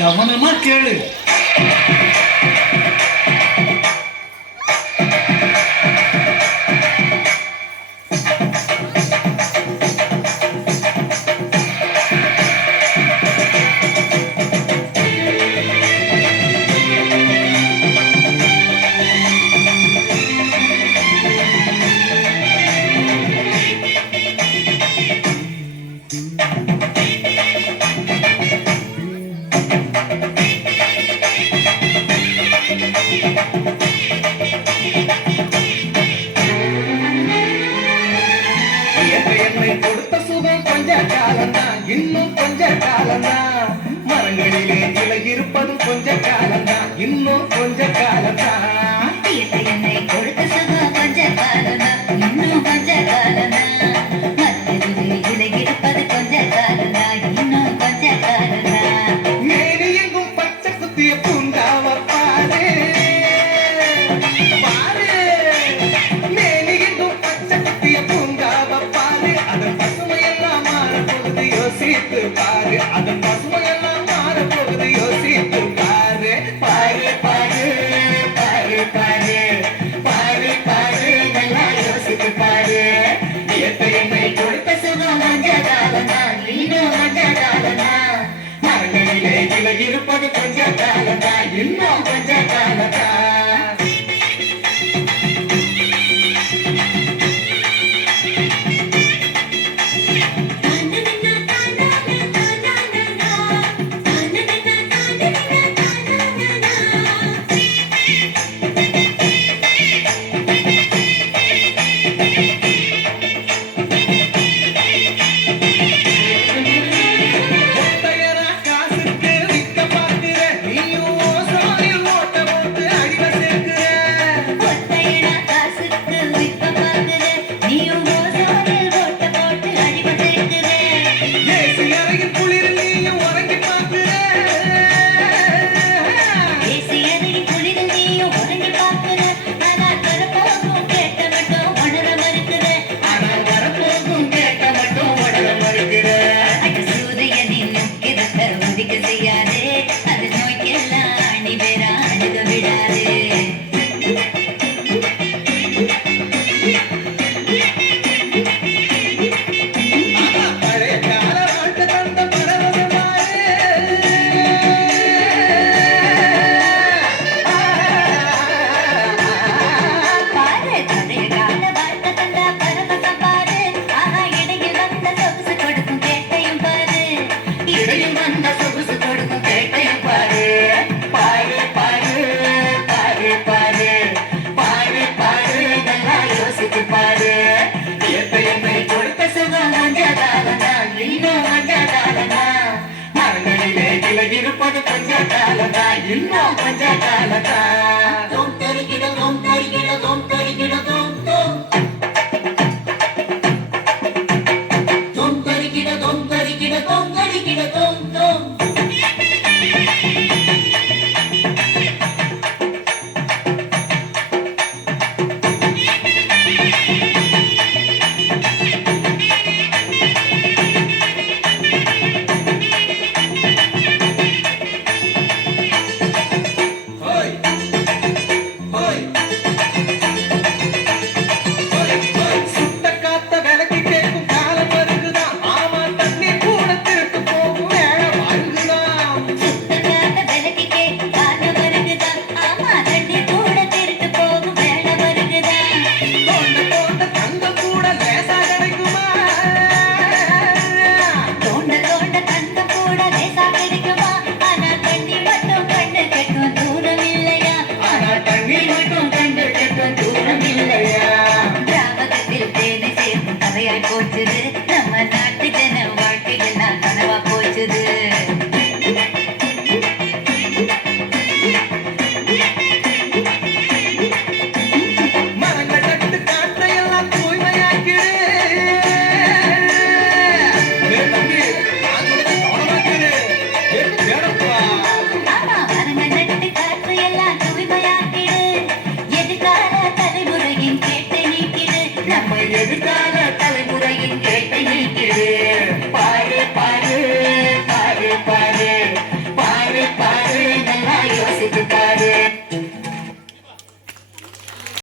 கவனமா கேளு. என்னை கொடுத்த சுகம் கொஞ்ச காலம்தான், இன்னும் கொஞ்ச காலம்தான். மரங்களிலே இலை இருப்பது கொஞ்ச காலம்தான், இன்னும் கொஞ்ச காலம்தான். என்னை கொடுத்த சுகம் கொஞ்ச காலம்தான், இன்னும் கொஞ்ச காலம்தான். மரங்களிலே இலை இருப்பது கொஞ்ச காலம்தான், இன்னும் கொஞ்ச காலம்தான். மேனி எங்கும் பச்சை குத்திய பூங்காவ பாரு பாரு. மேனி எங்கும் பச்சை குத்திய பூங்காவ பாரு. அதன் பசுமையெல்லாம் மாறப்போகுது யோசித்து பாரு. அதன் பசுமையெல்லாம் மாறப்போகுது யோசித்து பாரு. பாரு பாரு பாரு பாரு பாரு பாரு நல்லா யோசித்து பாரு. என்னை கொடுத்த சுகம் கொஞ்ச காலம்தான், இன்னும் கொஞ்ச காலம்தான். மரங்களிலே இலை இருப்பது கொஞ்ச காலம்தான், இன்னும் கொஞ்ச காலம்தான். மரங்களிலே இலை இருப்பது கொஞ்ச காலம்தான், இன்னும் கொஞ்ச காலம்தான்.